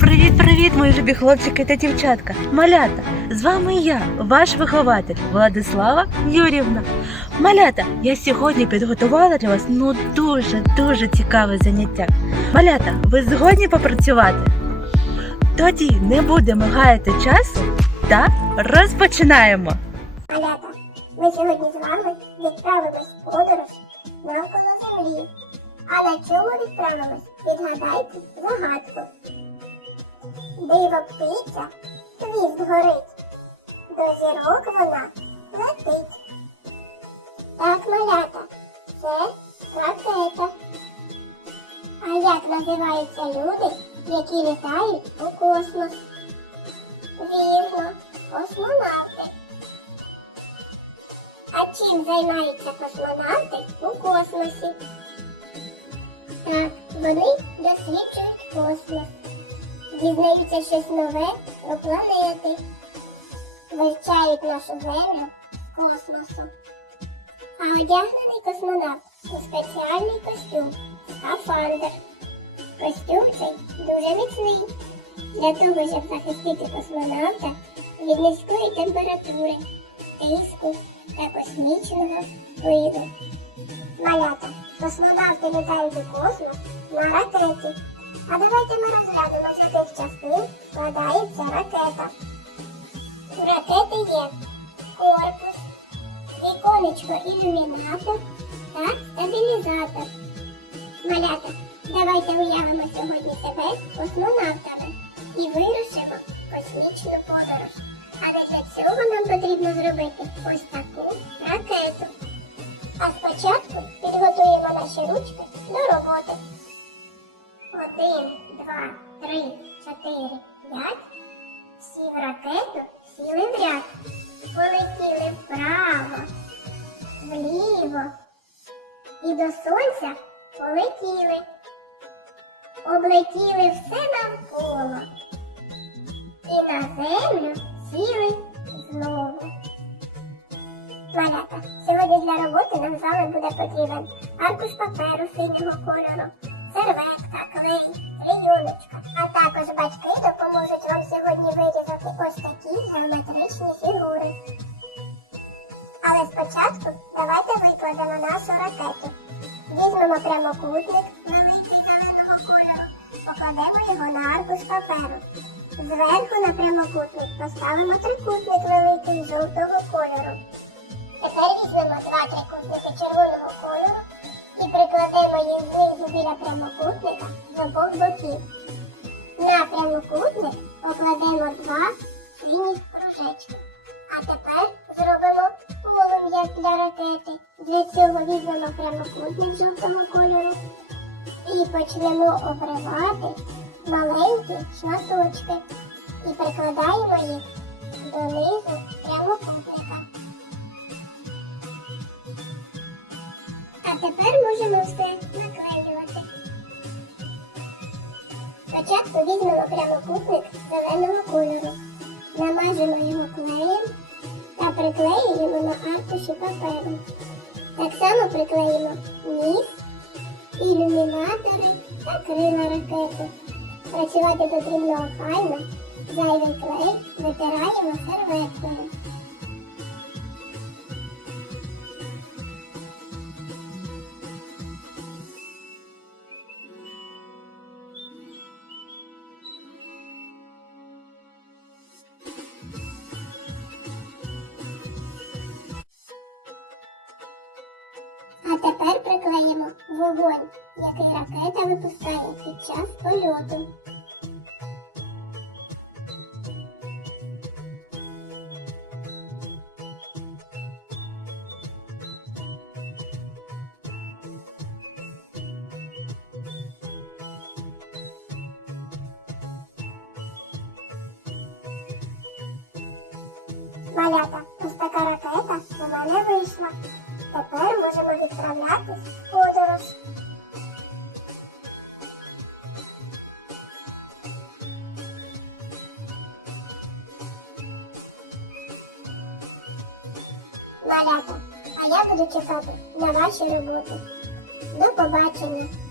Привіт-привіт, мої любі хлопчики та дівчатка. Малята, з вами я, ваш вихователь Владислава Юрівна. Малята, я сьогодні підготувала для вас ну дуже дуже цікаве заняття. Малята, ви згодні попрацювати? Тоді не будемо гаяти часу та розпочинаємо. Малята, ми сьогодні з вами відправимось в подорож навколо землі. А на чому відправимось? Відгадайте загадку. Диво птиця, хвіст горить, до зірок вона летить. Так, малята, це ракета. А як називаються люди, які літають у космос? Вірно, космонавти. А чим займаються космонавти у космосі? Так, вони досліджують космос, дізнаються щось нове про планети, вивчають нашу землю космосу. А одягнений космонавт у спеціальний костюм скафандр. Костюм цей дуже міцний для того, щоб захистити космонавта від низької температури, тиску та космічного пилу. Малята, космонавти літають у космос на ракеті. А давайте ми розглянемо, з яких частин складається ракета. У ракети є корпус, віконечко ілюмінатор та стабілізатор. Малята, давайте уявимо сьогодні себе космонавтами і вирушимо космічну подорож. Але для цього нам потрібно зробити ось таку ракету. А спочатку підготуємо наші ручки до роботи. Один, два, три, чотири, п'ять. Всі в ракету сіли в ряд. Полетіли вправо, вліво. І до сонця полетіли. Облетіли все навколо. І на землю сіли знову. Малята, сьогодні для роботи нам з буде потрібен аркуш паперу синього кольору, серветка, клей, клейоночка. А також батьки допоможуть вам сьогодні вирізати ось такі геометричні фігури. Але спочатку давайте викладемо нашу ракету. Візьмемо прямокутник великий зеленого кольору, покладемо його на аркуш паперу. Зверху на прямокутник поставимо трикутник великий жовтого кольору. Тепер візьмемо два трикутники червоного кольору їх знизу біля прямокутника з обох боків. На прямокутник покладемо два синіх кружечки. А тепер зробимо полум'я для ракети. Для цього візьмемо прямокутник жовтого кольору і почнемо обривати маленькі шматочки і прикладаємо їх донизу прямокутника. Тепер можемо все наклеювати. Спочатку візьмемо прямокутник зеленого кольору, намажемо його клеєм та приклеюємо на аркуші паперу. Так само приклеїмо ніс, ілюмінатори та крила ракети. Працювати потрібно охайно, зайвий клей витираємо серветкою. тепер приклеїмо вогонь, який ракета випускає під час польоту. Малята, ось така ракета У мене вийшла. Тепер можемо відправлятись в подорож. Малята, а я буду чекати на ваші роботи. До побачення!